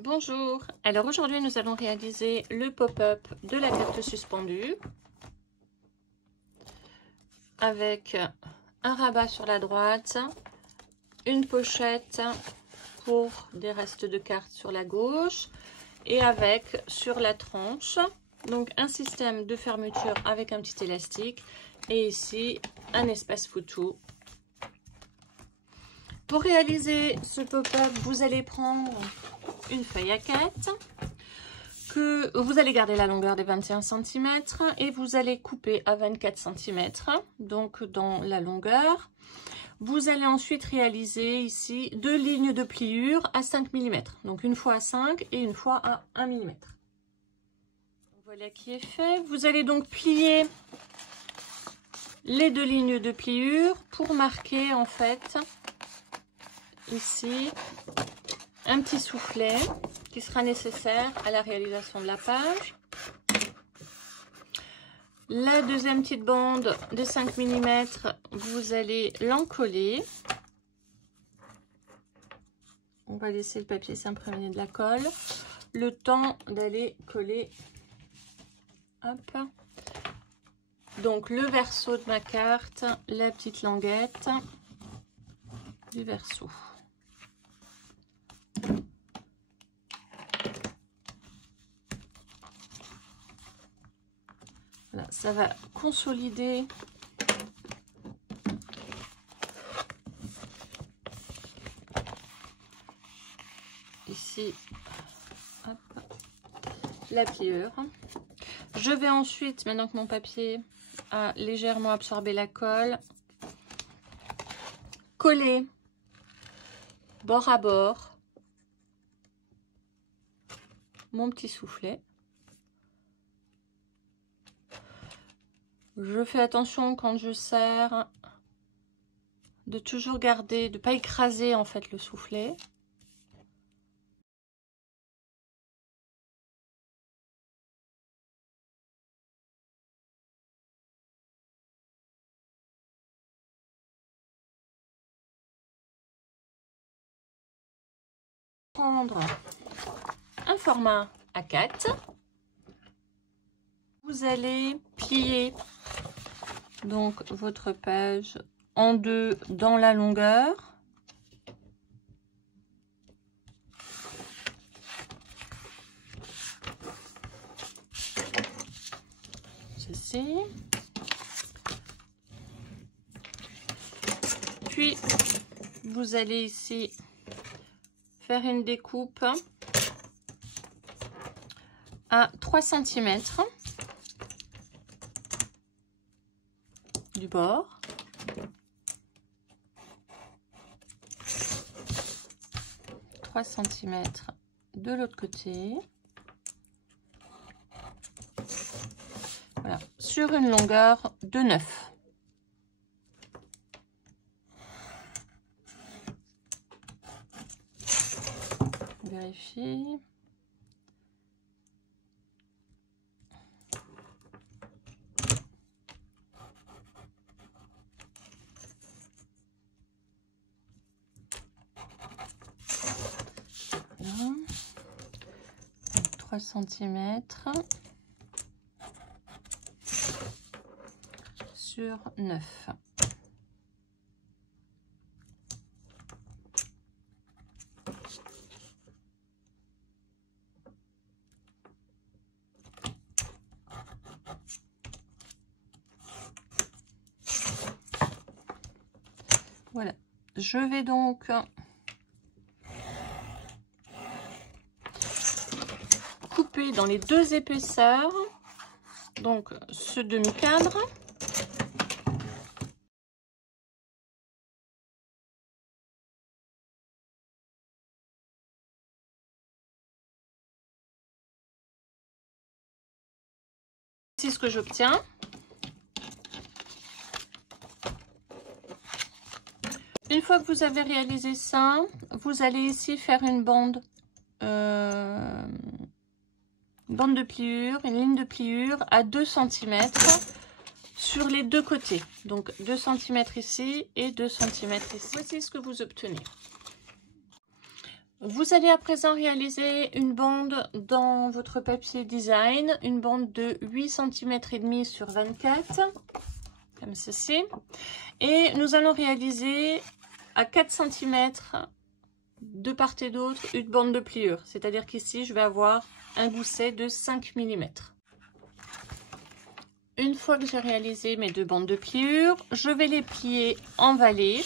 Bonjour, alors aujourd'hui nous allons réaliser le pop-up de la carte suspendue avec un rabat sur la droite, une pochette pour des restes de cartes sur la gauche et avec sur la tranche donc un système de fermeture avec un petit élastique et ici un espace photo. Pour réaliser ce pop-up, vous allez prendre une feuille à 4 que vous allez garder la longueur des 21 cm et vous allez couper à 24 cm donc dans la longueur. Vous allez ensuite réaliser ici 2 lignes de pliure à 5 mm, donc une fois à 5 et une fois à 1 mm. Voilà qui est fait. Vous allez donc plier les 2 lignes de pliure pour marquer en fait ici un petit soufflet qui sera nécessaire à la réalisation de la page. La deuxième petite bande de 5 mm, vous allez l'encoller. On va laisser le papier s'imprégner de la colle. Le temps d'aller coller. Hop. Donc le verso de ma carte, la petite languette du verso. Voilà, ça va consolider ici hop, la pliure. Je vais ensuite, maintenant que mon papier a légèrement absorbé la colle, coller bord à bord mon petit soufflet. Je fais attention quand je serre de toujours garder, de ne pas écraser en fait le soufflet. Prendre un format A4. Vous allez plier donc votre page en deux dans la longueur. Ceci. Puis vous allez ici faire une découpe à 3 cm du bord. Centimètres de l'autre côté. Voilà, sur une longueur de 9. Vérifie. Voilà. 3 cm sur 9. Voilà, je vais donc couper dans les deux épaisseurs, donc ce demi-cadre. C'est ce que j'obtiens. Une fois que vous avez réalisé ça, vous allez ici faire une bande de pliure, une ligne de pliure à 2 cm sur les deux côtés. Donc 2 cm ici et 2 cm ici. Voici ce que vous obtenez. Vous allez à présent réaliser une bande dans votre papier design, une bande de 8 cm et demi sur 24, comme ceci. Et nous allons réaliser à 4 cm de part et d'autre une bande de pliure. C'est-à-dire qu'ici, je vais avoir un gousset de 5 mm. Une fois que j'ai réalisé mes deux bandes de pliure, je vais les plier en vallée.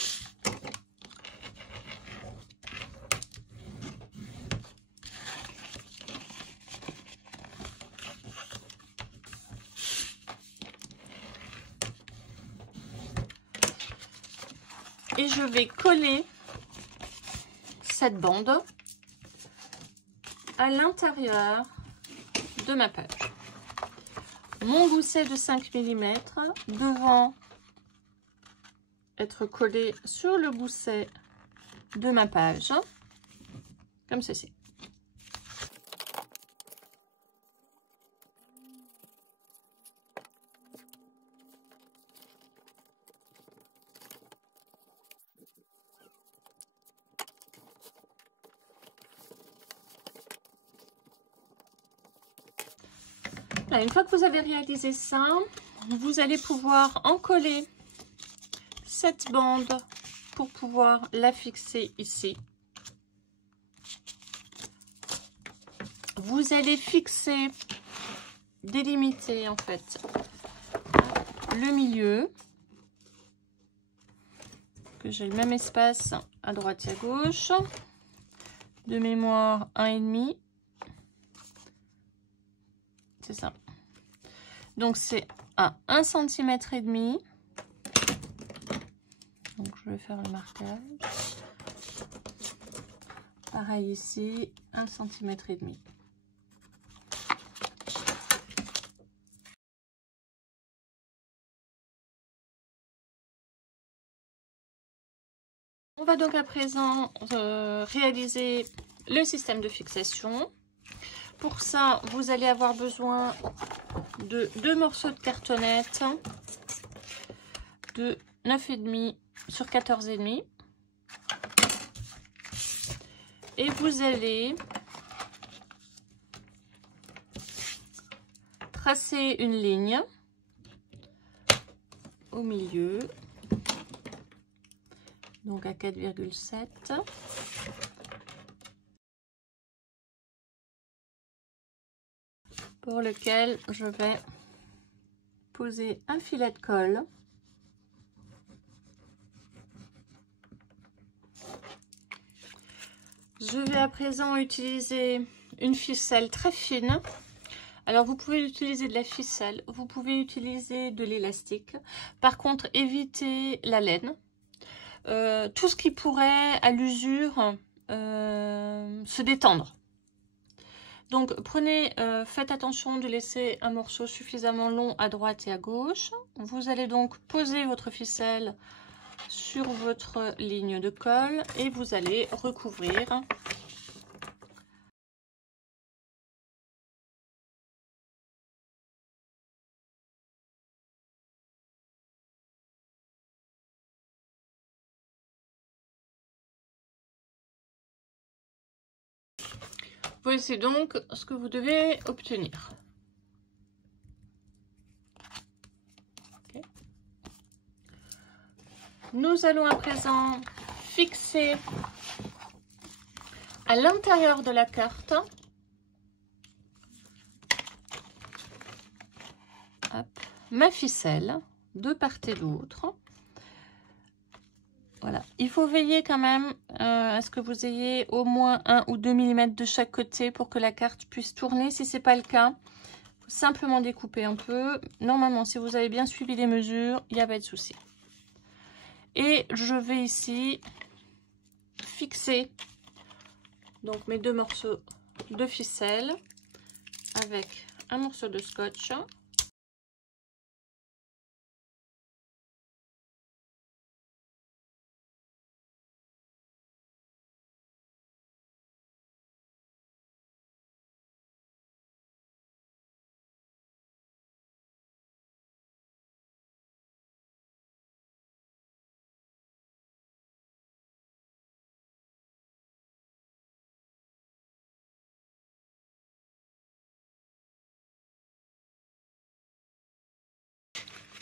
Et je vais coller cette bande à l'intérieur de ma page. Mon gousset de 5 mm devant être collé sur le gousset de ma page, comme ceci. Une fois que vous avez réalisé ça, vous allez pouvoir encoller cette bande pour pouvoir la fixer ici. Vous allez fixer, délimiter en fait le milieu, que j'ai le même espace à droite et à gauche, de mémoire 1,5. C'est ça. Donc c'est à 1,5 cm. Donc je vais faire le marquage. Pareil ici, 1,5 cm. On va donc à présent réaliser le système de fixation. Pour ça, vous allez avoir besoin de 2 morceaux de cartonnette de 9,5 sur 14,5. Et vous allez tracer une ligne au milieu, donc à 4,7. Pour lequel je vais poser un filet de colle. Je vais à présent utiliser une ficelle très fine. Alors vous pouvez utiliser de la ficelle, vous pouvez utiliser de l'élastique. Par contre, évitez la laine. Tout ce qui pourrait à l'usure se détendre. Donc prenez, faites attention de laisser un morceau suffisamment long à droite et à gauche. Vous allez donc poser votre ficelle sur votre ligne de colle et vous allez recouvrir. Voici donc ce que vous devez obtenir. Okay. Nous allons à présent fixer à l'intérieur de la carte ma ficelle de part et d'autre. Voilà, il faut veiller quand même à ce que vous ayez au moins 1 ou 2 mm de chaque côté pour que la carte puisse tourner. Si ce n'est pas le cas, il faut simplement découper un peu. Normalement, si vous avez bien suivi les mesures, il n'y a pas de souci. Et je vais ici fixer donc mes 2 morceaux de ficelle avec un morceau de scotch.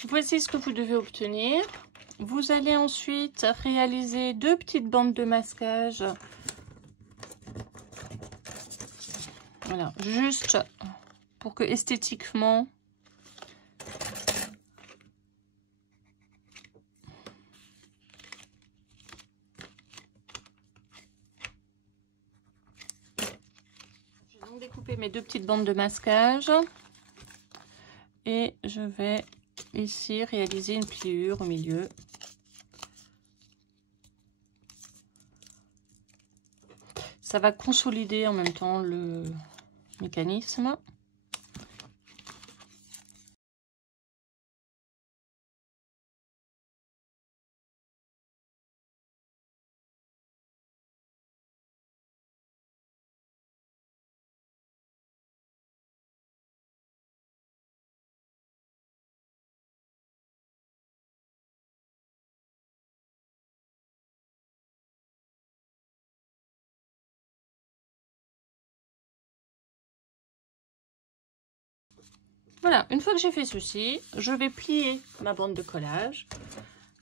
Voici ce que vous devez obtenir. Vous allez ensuite réaliser 2 petites bandes de masquage. Voilà, juste pour que esthétiquement, je vais donc découper mes 2 petites bandes de masquage et je vais ici réaliser une pliure au milieu. Ça va consolider en même temps le mécanisme. Voilà, une fois que j'ai fait ceci, je vais plier ma bande de collage.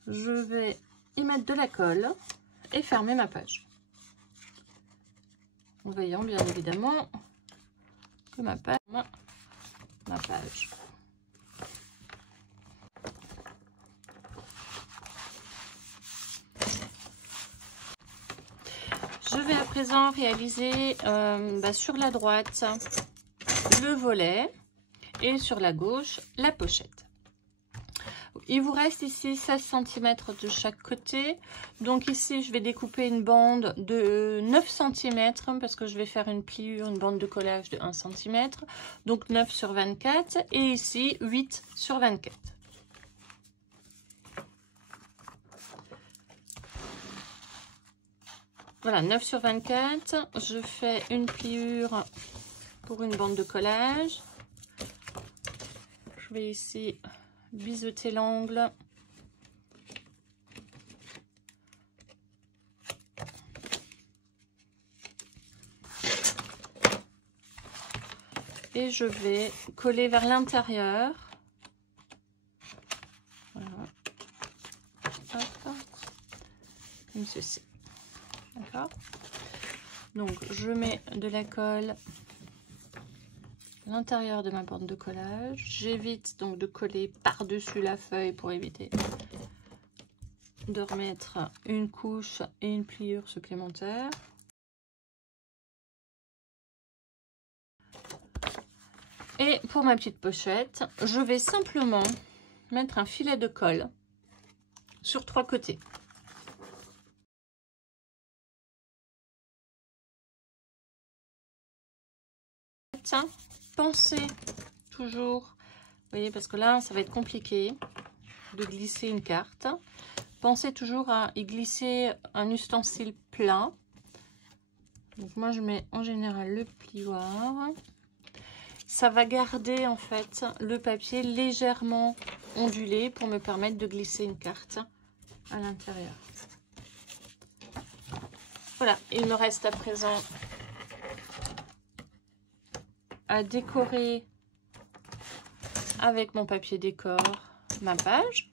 Je vais y mettre de la colle et fermer ma page. En veillant bien évidemment que ma page. Je vais à présent réaliser sur la droite le volet. Et sur la gauche, la pochette. Il vous reste ici 16 cm de chaque côté. Donc ici, je vais découper une bande de 9 cm parce que je vais faire une pliure, une bande de collage de 1 cm. Donc 9 sur 24 et ici 8 sur 24. Voilà, 9 sur 24. Je fais une pliure pour une bande de collage. Je vais ici biseauter l'angle. Et je vais coller vers l'intérieur. Voilà. Hop. Comme ceci. D'accord. Donc, je mets de la colle l'intérieur de ma bande de collage. J'évite donc de coller par-dessus la feuille pour éviter de remettre une couche et une pliure supplémentaire. Et pour ma petite pochette, je vais simplement mettre un filet de colle sur 3 côtés. Pensez toujours, vous voyez, parce que là ça va être compliqué de glisser une carte. Pensez toujours à y glisser un ustensile plat. Donc moi je mets en général le plioir. Ça va garder en fait le papier légèrement ondulé pour me permettre de glisser une carte à l'intérieur. Voilà, il me reste à présent à décorer avec mon papier décor ma page.